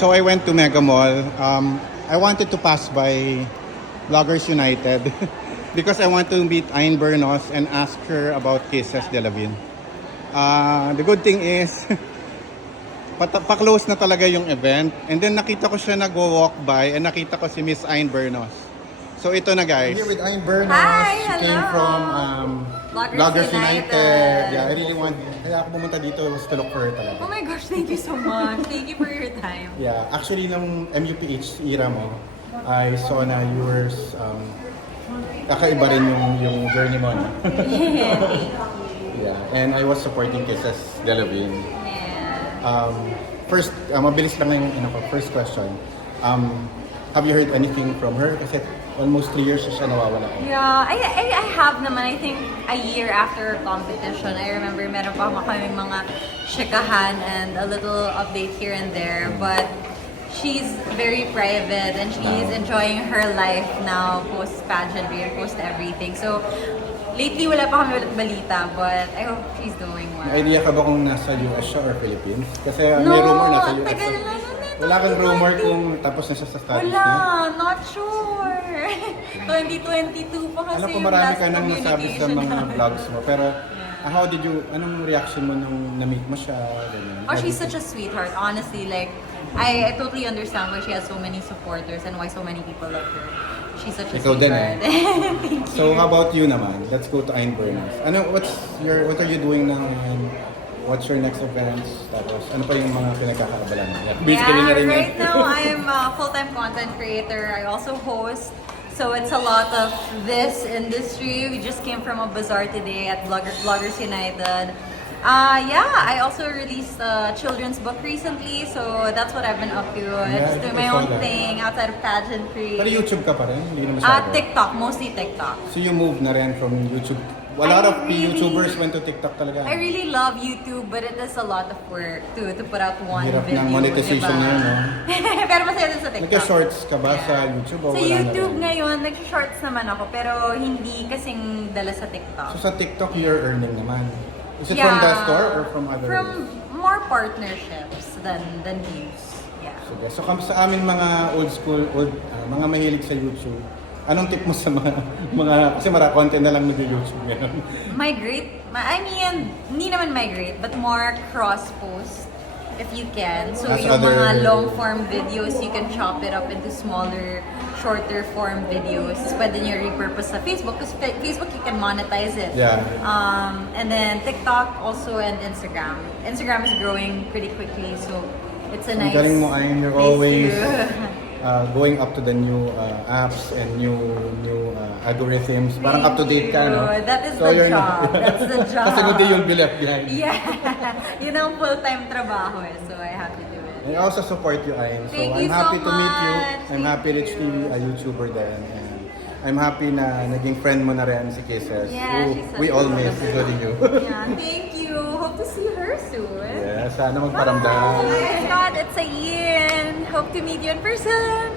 So I went to Mega Mall. I wanted to pass by Vloggers United because I want to meet Ayn Bernos and ask her about Kisses de la Ville. The good thing is, pa-close na talaga yung event. And then nakita ko siya nag-walk by and nakita ko si Miss Ayn Bernos. So ito na guys. I'm here with Ayn Bernos. Hi, She hello. came from Vloggers United. Yeah, I really want, kaya ako pumunta dito was to look for her talaga. Oh my gosh, thank you so much. Thank you for your time. Yeah, actually nung MUPH era mo, I saw na yours, kakaiba rin yung journey mo na. Yeah, and I was supporting Kisses de la Ville. Yeah. First, mabilis lang yung first question. Have you heard anything from her? Kasi almost 3 years siya nawawala. Yeah, I have naman. I think a year after competition, I remember meron pa kaming mga shikahan and a little update here and there. But she's very private and she's enjoying her life now post-pageantry and post-everything. So, lately wala pa kami balita, but I hope she's doing well. May idea ka ba kung nasa US siya or Philippines? Kasi No, may rumor nasa US. tagal na nun eh. Wala kang rumor kung tapos na siya sa studies Wala, niya? not sure. 2022 pa kasi Alam ko yung marami last ka nang nasabi sa mga communication vlogs mo, pero how did you, anong reaction mo nung na-meet mo siya? Ganyan? Oh, she's such a sweetheart, honestly. Like, I totally understand why she has so many supporters and why so many people love her. She's such a Ikaw din sweetheart. Thank you. So how about you naman? Let's go to Ayn Bernos. What are you doing now and what's your next events? Tapos ano pa yung mga pinagkakaabalan mo? Basically na rin yan. Right now I'm a full-time content creator. I also host. So it's a lot of this industry. We just came from a bazaar today at Vloggers United. I also released a children's book recently, so that's what I've been up to. I just do my I saw own that. thing outside of pageantry. Pero YouTube ka pa rin? Hindi na masyado. TikTok, mostly TikTok. So you moved na rin from YouTube. A lot of YouTubers went to TikTok talaga. I really love YouTube, but it is a lot of work to put out one Hirap video. ng monetization diba? ngayon, no? Pero masaya din sa TikTok. Nagka-shorts ka ba sa YouTube o Sa wala na YouTube rin? ngayon, nag-shorts naman ako, pero hindi kasing dala sa TikTok. So sa TikTok, you're earning naman. Is it from the store or from other From ways? more partnerships than views. Yeah. Sige. So sa aming mga old school, mga mahilig sa YouTube, anong tip mo sa mga kasi content na lang nag-YouTube ngayon? Migrate. I mean, hindi naman migrate, but more cross-post if you can. So As yung other- mga long-form videos, you can chop it up into smaller, shorter form videos. Pwede nyo repurpose sa Facebook because Facebook you can monetize it. Yeah. And then TikTok also and Instagram. Instagram is growing pretty quickly, so it's a Ang nice galing mo, Ayn. You're place always to- going up to the new apps and new algorithms. Parang up to date ka, no? That is the you're job. That's the job. Kasi hindi you'll be left behind. Yeah. Yun ang full-time trabaho eh, so I have to do it. I also support you, Ayn. So Thank I'm you so happy to meet you. much. I'm happy that you're a YouTuber din. And I'm happy na naging friend mo na rin si Kisses. Yeah, who she's such we a all miss, wonderful- including you. Yeah, thank you. Hope to see her soon. Yeah, sana magparamdam. Oh my God, it's a year. Hope to meet you in person.